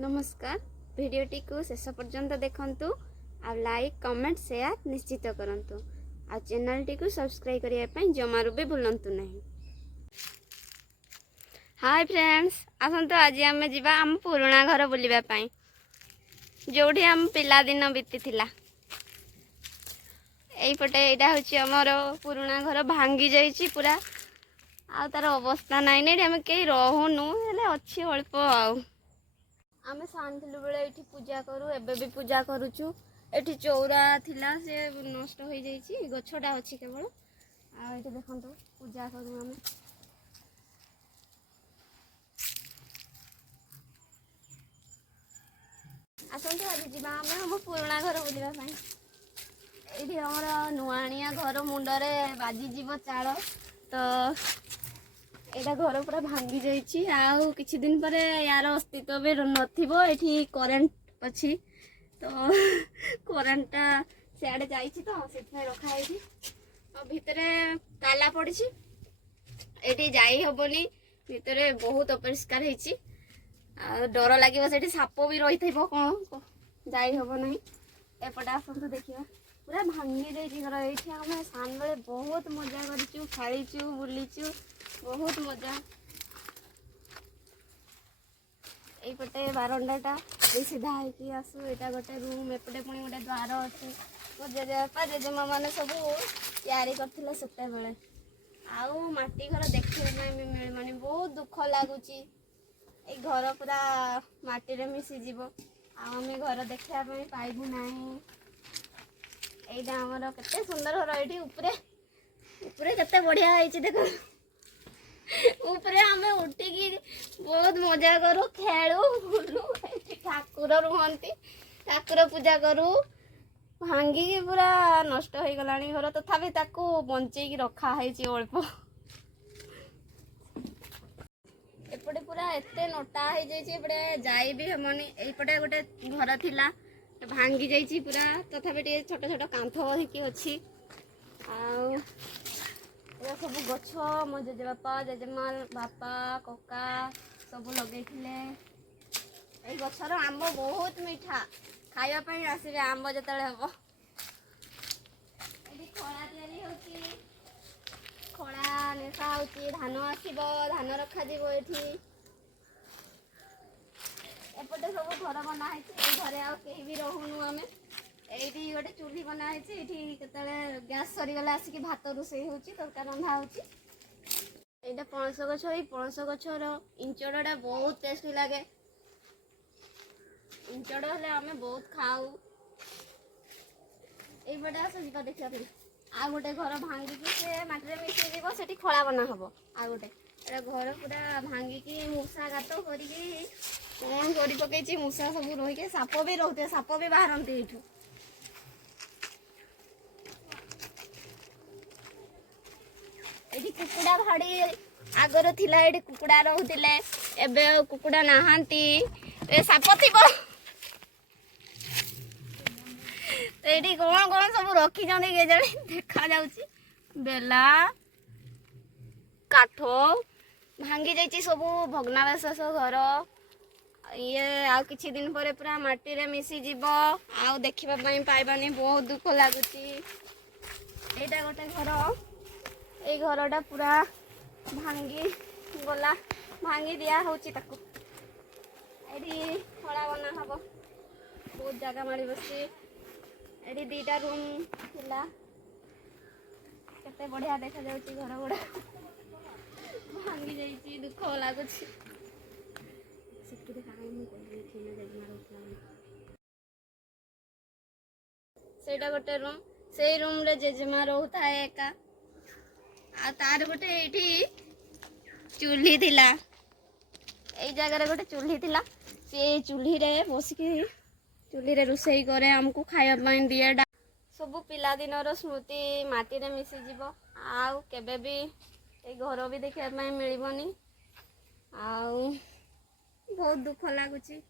नमस्कार वीडियोटी को शेष पर्यंत देखंतु आ लाइक कमेंट शेयर निश्चित करंतु आ चैनल टी को सब्सक्राइब करिया पई जमारू भी भूलंतु नहीं। हाय फ्रेंड्स आसंतु आज आम जीवा आम पुराना घर बुलिबा पई जोठी आम पिला दिन बीती थिला। एई पटे एटा होची हमर पुराना घर भांगी जाईची पूरा आ तार अवस्था नाइ ने हम के रहउनु हेले अछि अल्प आउ आमे शांतिलु बेले एठी पूजा करू एबे भी पूजा करूछु। एठी चौरा थिला से नष्ट हो जाईची गछडा अछि केवल आ एठी देखंतु पूजा करू आमे। आसंतु आज जीवा आमे हम पुराना घर बुलिबा पई एठी हमर नुआनिया घर मुंडरे बाजी जीव चाल तो एटा घर पूरा भांगी जाइछि आउ किछि दिन पर यार अस्तित्व भी नथिबो। एठी करेंट अछि तो करेंटटा सियाडे जाइछि तो सेथमे रखा हेछि और भितरे ताला पड़िछि एठी जाई हबोनी भितरे बहुत अपरिष्कार हेछि आ डर लागिबो सेठी साप भी रहिथइबो कोन जाई हबो नाही। एपटे आसंतु देखिबा पूरा भांगी जाइछि घर। एठी हम सान बेले बहुत मजा करिछु खेलिछु बुलिछु बहुत मजा। एपटे बारंडाटा सीधा है आसु एटा गोटे रूम एपटे पुणी गोटे द्वार अच्छे मो जेजेबापा जेजेमा मैंने सब तैयारी करथिले सेते बेले आउ माटी घर देखिबा भी मिलमानी बहुत दुख लगुच। ए घर पूरा माटी रे मिसी जीवो आमे घर देखिया पाइबू नाही। एटा हमर केते सुंदर घर एठी ऊपरे ऊपरे केते बढ़िया हैछि देखो ऊपरे हमें उठिकी बहुत मजा करू खेलू बुलू ठाकुर रुहंती ठाकुर पूजा करू भांगी पूरा नष्ट हो गलानी घर तथापि ताकू बंचेकी रखा हैछि अल्प। एपटे पूरा एते नोटा हो जाइछि एपटे जाई भी हमनी एपटे गोटे घर थिला भांगी जाइछि पूरा तथापि टे छोट छोट कांथ होइकी अछि आ सब गछ मो जेजेबापा जेजेमा बापा कका सब लगे गछर आंब बहुत मीठा खाइबा आसबे आंब जतले हम खड़ा तैयारी होची खड़ा नेसा होची धान आसीबो धान रखा जीवो एठी एपटे सब घर बना है घरे आ कहीं भी रहूनु आमे एठी गोटे चूल्ही बना है एठी केतले गैस सरी गला आसिक भात रोषे होची तरकारी रंधा होची। एटा पणस गछ ए पणस गछर इंचड़टा बहुत टेस्टी लागे इंचड़ हेले आमे बहुत खाऊ। ए बडे आस जीवा देखिया फिर आ गोटे घर भांगी की से माटी रे मिसि जीवो सेठी खळा बना हबो आ गोटे एटा घर पूरा भांगी की मूसा गातो करी की कोन करी पकेची मूसा सब रही के साप भी रहते साप भी बाहरंती एठू। एठी कुकुड़ा भाड़ी आगर थिला एठी कुकुड़ा रहउतिले एबे कुकुड़ा नाहांती ए साप थिबो तो एठी कोन कोन सब रखी जने के जणे देखा जाउची बेला काठो भांगी जाइची सब भग्नावशेष घर ये आ किछि दिन पर पूरा माटी रे मिसी जीवो आ देखिबा पई पाइबानी बहुत दुख लागुची। एटा गोटे घर ए घरटा पूरा भांगी गला भांगी दिया होची ताकू एठी खड़ा बना हबो बहुत जगह मारी बसी एठी दीटा रूम थिला केते बढ़िया देखा जाउची घर गुडा भांगी जाइची दुख लागुची। सेटा गोटे रूम से रूम रे जेजेमा रहता है एका आ तार गोटे एठी चूल्ही थिला ए जगह रे गोटे चूल्ही थिला से चूल्ही रे बसिकी चूल्ही रे रोषेई करे हमको खाइबा पई दिए सब पिला दिन रो स्मृति माटी रे मिसी जीवो आउ केबे भी ए घर भी देखिबा पई मिलिबनी आउ बहुत दुख लागुची।